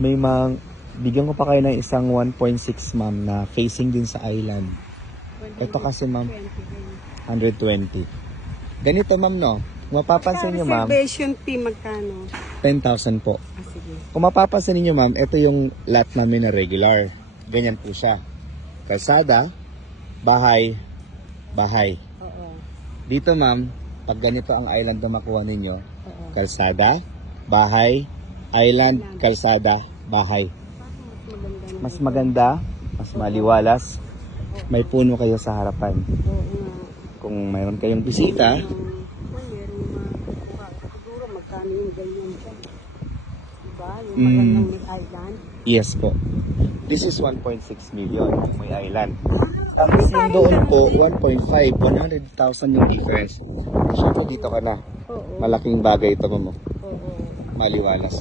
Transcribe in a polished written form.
May bigyan ko pa kayo ng isang 1.6 ma'am na facing din sa island. Ito kasi ma'am, 120. Ganito ma'am no, kung mapapansin nyo ma'am, reservation fee magkano? 10,000 po. Sige. Kung mapapansin niyo ma'am, ito yung lot namin na regular. Ganyan po siya. Kalsada, bahay, bahay. Oo. Dito ma'am, pag ganito ang island na makuha ninyo, Oo. kalsada, bahay, island, kalsada, bahay. Mas maganda, mas maliwalas. May puno kayo sa harapan. Kung mayroon kayong bisita, siguro magkano yung ganyan siya. Diba? Yung magandang may island. yes po. This is 1.6 million yung may island. Ang yung doon po, 1.5, 100,000 yung difference. Siyempre dito ka na. Malaking bagay ito mo. Oo. Maliwalas.